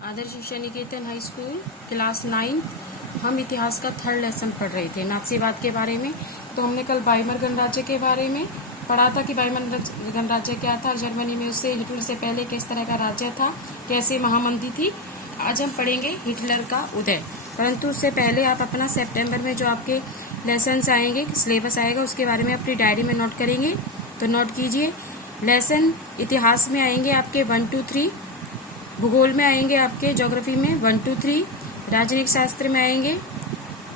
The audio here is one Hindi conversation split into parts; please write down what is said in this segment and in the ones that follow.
आदर्श शिक्षा निकेतन हाई स्कूल क्लास 9 हम इतिहास का 3rd लेसन पढ़ रहे थे नाथसीवाद के बारे में। तो हमने कल वाइमर गणराज्य के बारे में पढ़ा था कि वाइमर गणराज्य क्या था, जर्मनी में उससे हिटलर से पहले किस तरह का राज्य था, कैसे महामंदी थी। आज हम पढ़ेंगे हिटलर का उदय, परंतु उससे पहले आप अपना सितंबर में जो आपके लेसन्स आएंगे, सिलेबस आएगा, उसके बारे में अपनी डायरी में नोट करेंगे। तो नोट कीजिए, लेसन इतिहास में आएंगे आपके 1 2 3, भूगोल में आएंगे आपके ज्योग्राफी में 1 2 3, राजनीतिक शास्त्र में आएंगे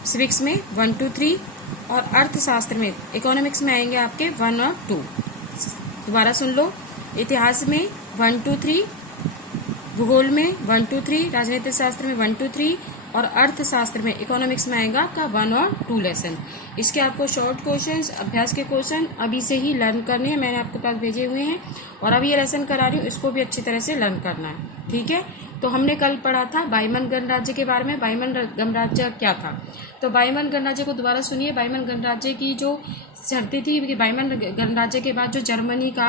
सिविक्स में 1 2 3 और अर्थशास्त्र में इकोनॉमिक्स में आएंगे आपके 1 और 2। दोबारा सुन लो, इतिहास में 1 2 3, भूगोल में 1 2 3, राजनीतिक शास्त्र में 1 2 3 और अर्थशास्त्र में इकोनॉमिक्स में आएगा का 1 और 2 लेसन। इसके आपको शॉर्ट क्वेश्चंस, अभ्यास के क्वेश्चन अभी से ही लर्न करने हैं, मैंने आपके पास भेजे हुए हैं और अभी ये लेसन करा रही हूँ, इसको भी अच्छी तरह से लर्न करना है, ठीक है। तो हमने कल पढ़ा था वाइमर गणराज्य के बारे में। वाइमर गणराज्य क्या था, तो वाइमर गणराज्य को दोबारा सुनिए। वाइमर गणराज्य की जो शर्तें थी कि वाइमर गणराज्य के बाद जो जर्मनी का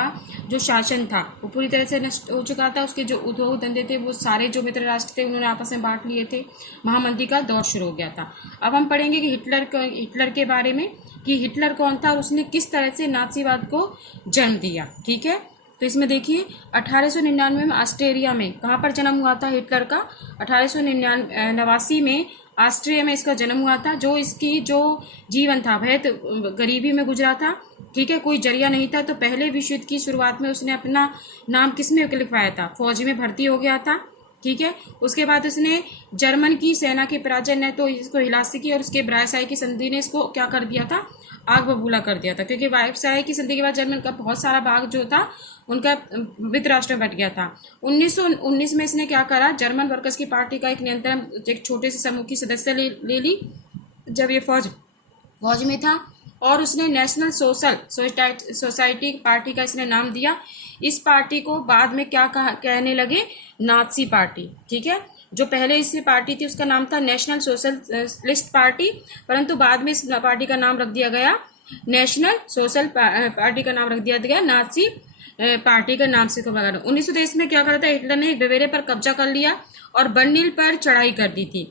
जो शासन था वो पूरी तरह से नष्ट हो चुका था। उसके जो उद्योग धंधे थे वो सारे जो मित्र राष्ट्र थे उन्होंने आपस में बांट लिए थे, महामंदी का दौर शुरू हो गया था। अब हम पढ़ेंगे कि हिटलर के बारे में कि हिटलर कौन था और उसने किस तरह से नाथसीवाद को जन्म दिया, ठीक है। तो इसमें देखिए 1899 में ऑस्ट्रिया में कहाँ पर जन्म हुआ था हिटलर का, 1889 में ऑस्ट्रिया में इसका जन्म हुआ था। जो इसकी जो जीवन था वह तो गरीबी में गुजरा था, ठीक है, कोई जरिया नहीं था। तो पहले विश्व युद्ध की शुरुआत में उसने अपना नाम किस में लिखवाया था, फौज में भर्ती हो गया था, ठीक है। उसके बाद उसने जर्मन की सेना के पराजय ने तो इसको हिलासी की और उसके ब्रायसाई की संधि ने इसको क्या कर दिया था, आग बबूला कर दिया था, क्योंकि वायसाई की संधि के बाद जर्मन का बहुत सारा भाग जो था उनका मित्र राष्ट्र में बट गया था। 1919 में इसने क्या करा, जर्मन वर्कर्स की पार्टी का एक नियंत्रण एक छोटे से समूह की सदस्य ले ली जब ये फौज में था, और उसने नेशनल सोशल सोसाइटी पार्टी का इसने नाम दिया। इस पार्टी को बाद में क्या कहने लगे, नाथसी पार्टी, ठीक है। जो पहले इसकी पार्टी थी उसका नाम था नेशनल सोशलिस्ट पार्टी, परंतु बाद में इस पार्टी का नाम रख दिया गया नेशनल सोशल पार्टी का नाम रख दिया गया नाथसी पार्टी का नाम से को लगा। 1923 में क्या करा था, हिटलर ने बवेरिया पर कब्जा कर लिया और बर्लिन पर चढ़ाई कर दी थी,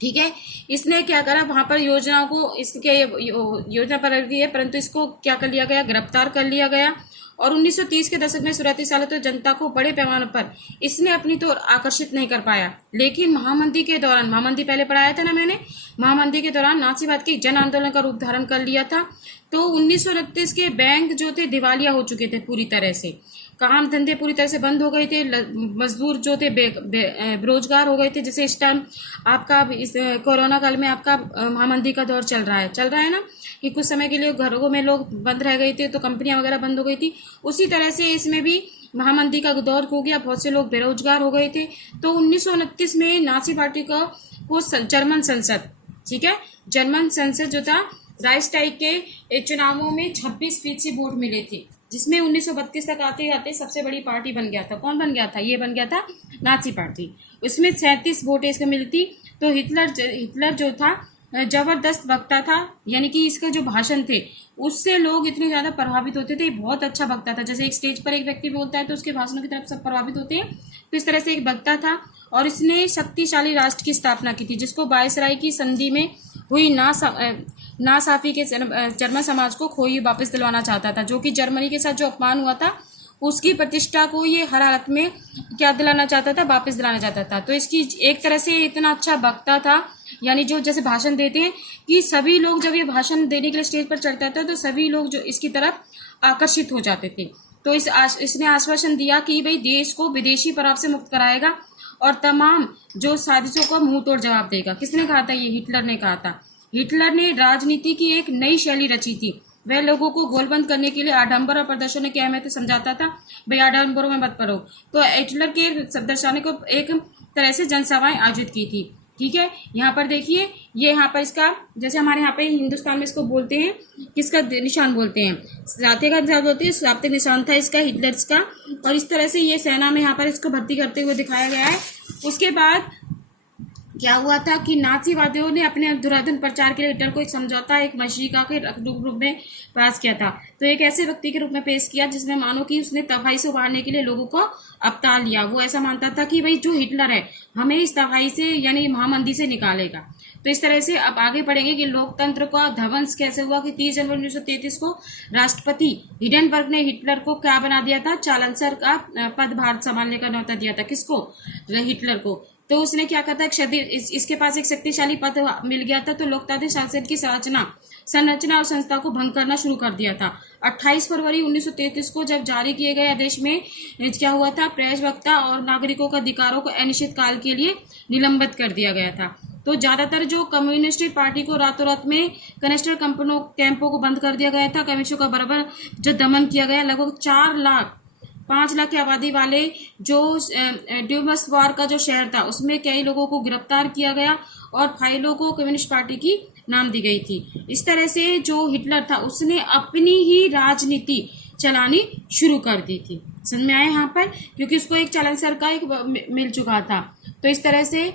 ठीक है। इसने क्या करा, वहां पर योजनाओं को इसके योजना पर रख दी है, परंतु इसको क्या कर लिया गया, गिरफ्तार कर लिया गया। और 1930 के दशक में शुरुआती सालों तो जनता को बड़े पैमाने पर इसने अपनी तो आकर्षित नहीं कर पाया, लेकिन महामंदी के दौरान, महामंदी पहले पढ़ाया था ना मैंने, महामंदी के दौरान नाथसीवाद के जन आंदोलन का रूप धारण कर लिया था। तो 1929 के बैंक जो थे दिवालिया हो चुके थे पूरी तरह से, काम धंधे पूरी तरह से बंद हो गए थे, मजदूर जो थे बेरोजगार हो गए थे। जैसे इस टाइम आपका इस कोरोना काल में आपका महामंदी का दौर चल रहा है ना, कि कुछ समय के लिए घरों में लोग बंद रह गए थे तो कंपनियां वगैरह बंद हो गई थी, उसी तरह से इसमें भी महामंदी का दौर हो गया, बहुत से लोग बेरोजगार हो गए थे। तो 1929 में नाजी पार्टी को जर्मन संसद, ठीक है, जर्मन संसद जो था राइक्सटैग के चुनावों में 26% वोट मिले थे, जिसमें 1932 तक आते आते सबसे बड़ी पार्टी बन गया था। कौन बन गया था, ये बन गया था नाजी पार्टी। उसमें 37 वोटें इसको मिलती। तो हिटलर जो था जबरदस्त वक्ता था, यानी कि इसके जो भाषण थे उससे लोग इतने ज्यादा प्रभावित होते थे, बहुत अच्छा वक्ता था। जैसे एक स्टेज पर एक व्यक्ति बोलता है तो उसके भाषणों की तरफ सब प्रभावित होते हैं, तो इस तरह से एक वक्ता था। और इसने शक्तिशाली राष्ट्र की स्थापना की थी, जिसको वायसराय की संधि में हुई नासाफी के जर्मन समाज को खोई वापस दिलवाना चाहता था, जो कि जर्मनी के साथ जो अपमान हुआ था उसकी प्रतिष्ठा को ये हर हालत में क्या दिलाना चाहता था, वापस दिलाना चाहता था। तो इसकी एक तरह से इतना अच्छा वक्ता था, यानी जो जैसे भाषण देते हैं कि सभी लोग जब ये भाषण देने के लिए स्टेज पर चढ़ता था तो सभी लोग जो इसकी तरफ आकर्षित हो जाते थे। तो इसने आश्वासन दिया कि भाई देश को विदेशी प्रभाव से मुक्त कराएगा और तमाम जो साजिशों का मुंह तोड़ जवाब देगा। किसने कहा था, ये हिटलर ने कहा था। हिटलर ने राजनीति की एक नई शैली रची थी, वह लोगों को गोलबंद करने के लिए आडंबर और प्रदर्शनों की अहमियत समझाता था, भाई आडंबरों में मत पड़ो। तो हिटलर के दर्शाने को एक तरह से जनसभाएं आयोजित की थी, ठीक है। यहाँ पर देखिए, ये यहाँ पर इसका जैसे हमारे यहाँ पे हिंदुस्तान में इसको बोलते हैं, किसका निशान बोलते हैं, राते का निशान बोलते हैं, राते निशान था इसका हिटलर का। और इस तरह से ये सेना में यहाँ पर इसको भर्ती करते हुए दिखाया गया है। उसके बाद क्या हुआ था कि नाजीवादियों ने अपने दुराधन प्रचार के लिए हिटलर को एक समझौता एक मशीका के रूप में पास किया था। तो एक ऐसे व्यक्ति के रूप में पेश किया जिसमें मानो कि उसने तबाही से उबारने के लिए लोगों को अवतार लिया। वो ऐसा मानता था कि भाई जो हिटलर है हमें इस तबाही से यानी महामंदी से निकालेगा। तो इस तरह से अब आगे बढ़ेंगे कि लोकतंत्र का ध्वंस कैसे हुआ कि 30 जनवरी 1933 को राष्ट्रपति हिडेनबर्ग ने हिटलर को क्या बना दिया था, चांसलर का पदभार संभालने का न्योता दिया था। किसको? हिटलर को। तो उसने क्या कहा था, इसके पास एक शक्तिशाली पद मिल गया था, तो लोकतांत्रिक शासन की संरचना और संस्था को भंग करना शुरू कर दिया था। 28 फरवरी 1933 को जब जारी किए गए आदेश में क्या हुआ था, प्रेस वक्ता और नागरिकों के अधिकारों को अनिश्चित काल के लिए निलंबित कर दिया गया था। तो ज्यादातर जो कम्युनिस्ट पार्टी को रातों रात में कनेस्टर कैंपों को बंद कर दिया गया था। कम्युनिस्टों का बराबर जो दमन किया गया। लगभग 5 लाख की आबादी वाले जो ड्यूमसवार का जो शहर था उसमें कई लोगों को गिरफ्तार किया गया और फाइलों को कम्युनिस्ट पार्टी की नाम दी गई थी। इस तरह से जो हिटलर था उसने अपनी ही राजनीति चलानी शुरू कर दी थी। समझ में आया यहाँ पर, क्योंकि उसको एक चांसलर का एक मिल चुका था। तो इस तरह से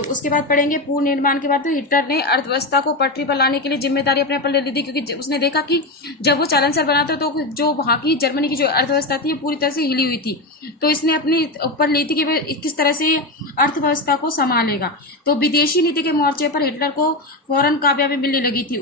उसके बाद पढ़ेंगे पूर्ण निर्माण के बाद तो हिटलर ने अर्थव्यवस्था को पटरी पर लाने के लिए जिम्मेदारी अपने पर ले ली थी, क्योंकि उसने देखा कि जब वो चांसलर बना था तो जो वहाँ की जर्मनी की जो अर्थव्यवस्था थी पूरी तरह से हिली हुई थी। तो इसने अपने ऊपर ली थी कि वह किस तरह से अर्थव्यवस्था को संभालेगा। तो विदेशी नीति के मोर्चे पर हिटलर को फौरन कामयाबी मिलने लगी थी।